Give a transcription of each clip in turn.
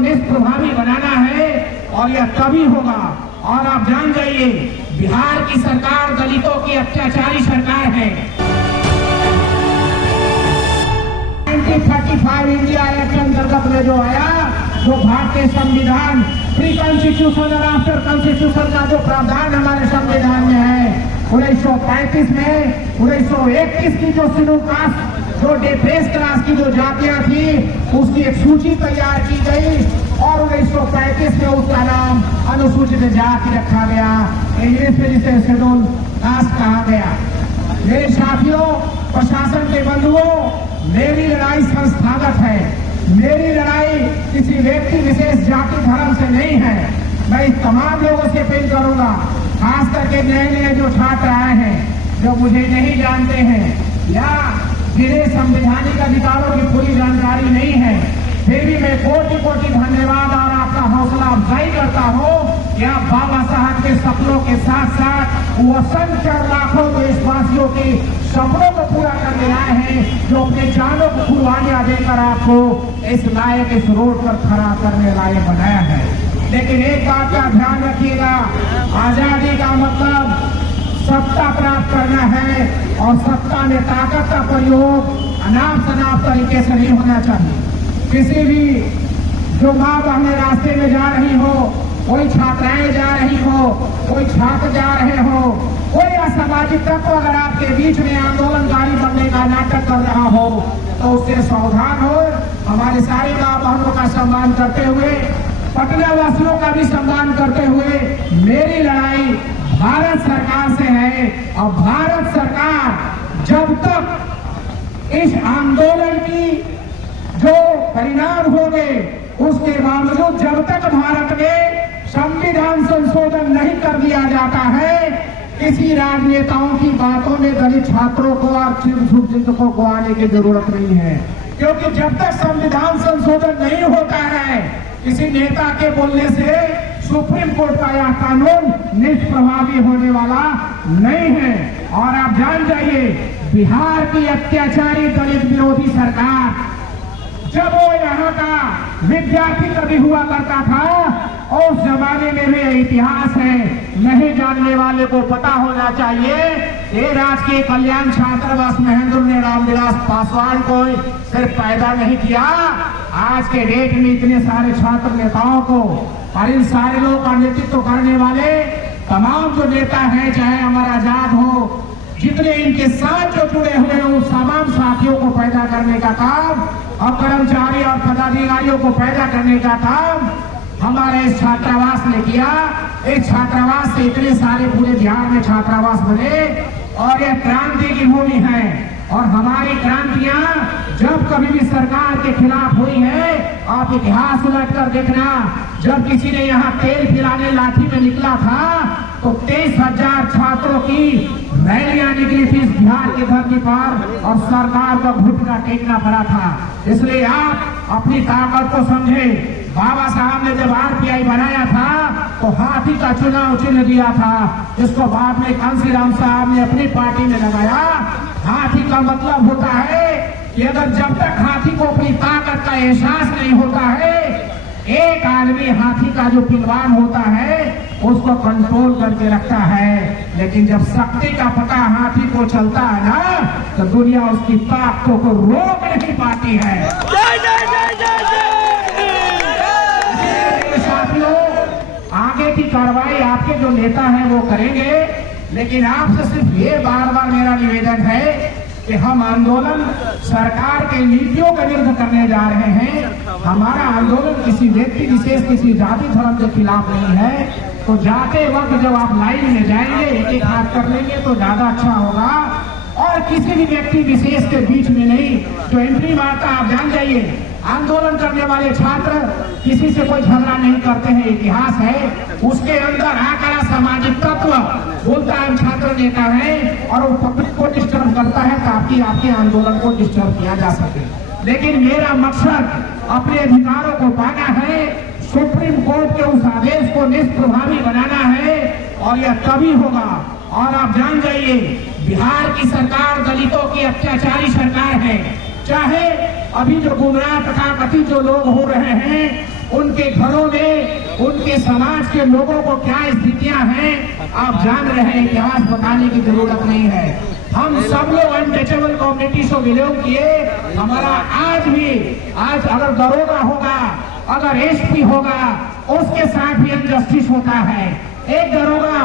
निष्प्रभावी बनाना है और यह तभी होगा। और आप जान जाइए, बिहार की सरकार दलितों की अत्याचारी सरकार है। 1935 इंडिया एक्ट अंतर्गत में जो आया, जो भारतीय संविधान प्री कॉन्स्टिट्यूशन और आफ्टर कॉन्स्टिट्यूशन का जो प्रावधान हमारे संविधान में है, 1935 में 1921 की जो शेड्यूल कास्ट, जो डिप्रेस क्लास की जो जातियां थी, उसकी एक सूची तैयार की गई और 1935 में उसका नाम अनुसूचित जाति रखा गया। इंग्लिश में जिसे शेड्यूल कास्ट कहा गया। मेरे साथियों, प्रशासन के बंधुओं, मेरी लड़ाई संस्थागत है। मेरी लड़ाई किसी व्यक्ति विशेष जाति धर्म से नहीं है। मैं इस तमाम लोगों से अपील करूंगा, खास करके नए नए जो छात्र आए हैं, जो मुझे नहीं जानते हैं या जिन्हें संवैधानिक अधिकारों की पूरी जानकारी नहीं है, फिर भी मैं कोटि कोटि धन्यवाद और आपका हौसला अफजाई करता हूँ कि आप बाबा साहब के सपनों के साथ साथ वो असंख्य लाखों देशवासियों के सपनों को पूरा करने आए हैं, जो अपने जानों को कुर्बानियां देकर आपको इस लायक, इस रोड पर खड़ा करने लायक बनाया है। लेकिन एक बात का ध्यान रखिएगा, आजादी का मतलब सत्ता प्राप्त करना है और सत्ता में ताकत का प्रयोग अनाप शनाप तरीके से नहीं होना चाहिए। किसी भी जो माँ बहनें रास्ते में जा रही हो, कोई छात्राएं जा रही हो, कोई छात्र जा रहे हो, कोई असामाजिक तत्व अगर आपके बीच में आंदोलनकारी बनने का नाटक कर रहा हो, तो उससे सावधान हो। हमारे सारी माँ बहनों का सम्मान करते हुए, पटना वासियों का भी सम्मान करते हुए, मेरी लड़ाई भारत सरकार से है। और भारत सरकार जब तक इस आंदोलन की जो परिणाम होंगे, उसके बावजूद जब तक भारत में संविधान संशोधन नहीं कर दिया जाता है, किसी राजनेताओं की बातों में दलित छात्रों को और चिंतकों को आने की जरूरत नहीं है। क्योंकि जब तक संविधान संशोधन नहीं होता है, किसी नेता के बोलने से सुप्रीम कोर्ट का यह कानून निष्प्रभावी होने वाला नहीं है। और आप जान जाइए, बिहार की अत्याचारी दलित विरोधी सरकार, जब वो यहाँ का विद्यार्थी कभी हुआ करता था, और उस जमाने में भी इतिहास है, नहीं जानने वाले को पता होना चाहिए। ये राजकीय कल्याण छात्रावास महेंद्र ने रामविलास पासवान को सिर्फ पैदा नहीं किया, आज के डेट में इतने सारे छात्र नेताओं को और इन सारे लोगों का नेतृत्व करने वाले तमाम जो नेता हैं, चाहे अमर आजाद हो, जितने इनके साथ जो जुड़े हुए हैं, उन तमाम साथियों को पैदा करने का काम और कर्मचारी और पदाधिकारियों को पैदा करने का काम हमारे इस छात्रावास ने किया। इस छात्रावास से इतने सारे पूरे बिहार में छात्रावास बने और यह क्रांति की भूमि है। और हमारी क्रांतियां जब कभी भी सरकार के खिलाफ हुई है, आप इतिहास उलट कर देखना, जब किसी ने यहाँ तेल पिलाने लाठी में निकला था, तो 23,000 छात्रों की रैलियां निकली थी इस बिहार की धरती पर और सरकार का घुटना टेकना पड़ा था। इसलिए आप अपनी ताकत को समझे। बाबा साहब ने जब आरपीआई बनाया था, तो हाथी का चुनाव चिन्ह दिया था, जिसको बाद में कांसीराम साहब ने अपनी पार्टी में लगाया। हाथी का मतलब होता है कि अगर जब तक हाथी को अपनी ताकत का एहसास नहीं होता है, एक आदमी हाथी का जो पहलवान होता है उसको कंट्रोल करके रखता है, लेकिन जब शक्ति का पता हाथी को चलता है ना, तो दुनिया उसकी ताकतों को रोक नहीं पाती है। साथियों, आगे की कार्रवाई आपके जो नेता हैं वो करेंगे, लेकिन आपसे सिर्फ ये बार बार मेरा निवेदन है कि हम आंदोलन सरकार के नीतियों के विरुद्ध करने जा रहे हैं। हमारा आंदोलन किसी व्यक्ति विशेष, किसी जाति धर्म के खिलाफ नहीं है। तो जाते वक्त जब आप लाइन में जाएंगे, एक एक हाथ कर लेंगे तो ज्यादा अच्छा होगा, और किसी भी व्यक्ति विशेष के बीच में नहीं। जो एंट्री मारता, आप जान जाइए, आंदोलन करने वाले छात्र किसी से कोई झगड़ा नहीं करते हैं, इतिहास है। उसके अंदर आकर सामाजिक तत्व बोलता है छात्र नेता है, और वो पब्लिक को डिस्टर्ब करता है ताकि आपके आंदोलन को डिस्टर्ब किया जा सके। लेकिन मेरा मकसद अपने अधिकारों को पाना है, सुप्रीम कोर्ट के उस आदेश को निष्प्रभावी बनाना है, और यह तभी होगा। और आप जान जाइए, बिहार की सरकार दलितों की अत्याचारी सरकार है। चाहे अभी जो गुमराह तथा कथित जो लोग हो रहे हैं, उनके घरों में, उनके समाज के लोगों को क्या स्थितियां हैं आप जान रहे हैं, इतिहास बताने की जरूरत नहीं है। हम सब लोग अनटचेबल कम्युनिटी से बिलोंग किए। हमारा आज अगर दरोगा होगा, अगर एसपी होगा, उसके साथ भी अनजस्टिस होता है। एक दरोगा,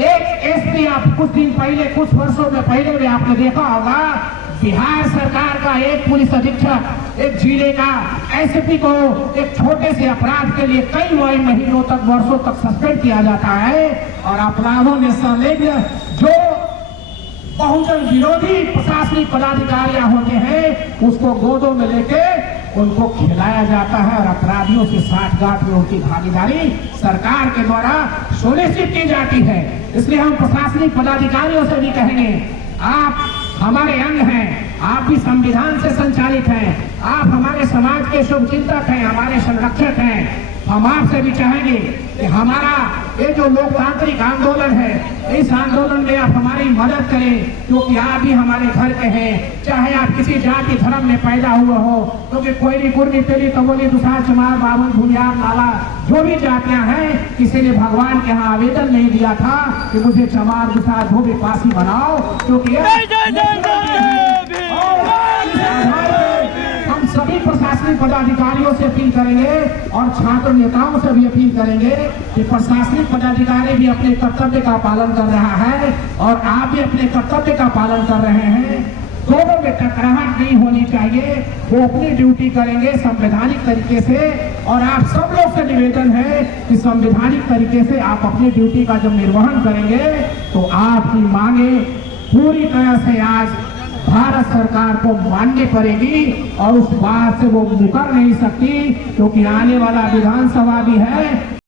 एक एसपी, आप कुछ वर्षों में पहले भी आपने देखा होगा, बिहार सरकार का एक पुलिस अधीक्षक एक जिले का एसपी को एक छोटे से अपराध के लिए कई महीनों तक, वर्षों तक सस्पेंड किया जाता है। और अपराधों में संलिग्न जो बहुजन विरोधी प्रशासनिक पदाधिकारियां होते हैं, उसको गोदों में लेके उनको खिलाया जाता है और अपराधियों से साठगांठ में उनकी भागीदारी सरकार के द्वारा सुनिश्चित की जाती है। इसलिए हम प्रशासनिक पदाधिकारियों से भी कहेंगे, आप हमारे अंग हैं, आप भी संविधान से संचालित हैं, आप हमारे समाज के शुभचिंतक हैं, हमारे संरक्षक हैं। हम आपसे भी चाहेंगे कि हमारा ये जो लोकतांत्रिक आंदोलन है, इस आंदोलन में आप हमारी मदद करें, क्योंकि आप भी हमारे घर के हैं। चाहे आप किसी जाति धर्म में पैदा हुए हो, क्योंकि कोयली, कुर्मी, तेली, तमोली, दुसार, चमार, बावन, भूमियार, नाला, जो भी जातियां हैं, किसी ने भगवान के यहाँ आवेदन नहीं दिया था कि मुझे चमार, दुसार, धोबी, पासी बनाओ, क्योंकि हम सभी प्रशासनिक पदाधिकारियों से अपील करेंगे और छात्र नेताओं से भी अपील करेंगे कि प्रशासनिक पदाधिकारी भी अपने कर्तव्य का पालन कर रहा है और आप भी अपने कर्तव्य का पालन कर रहे हैं। दोनों में टकराहट नहीं होनी चाहिए। वो अपनी ड्यूटी करेंगे संवैधानिक तरीके से, और आप सब लोग से निवेदन है कि संवैधानिक तरीके से आप अपनी ड्यूटी का जब निर्वहन करेंगे तो आपकी मांगे पूरी तरह से आज भारत सरकार को माननी पड़ेगी और उस बात से वो मुकर नहीं सकती, क्योंकि आने वाला विधानसभा भी है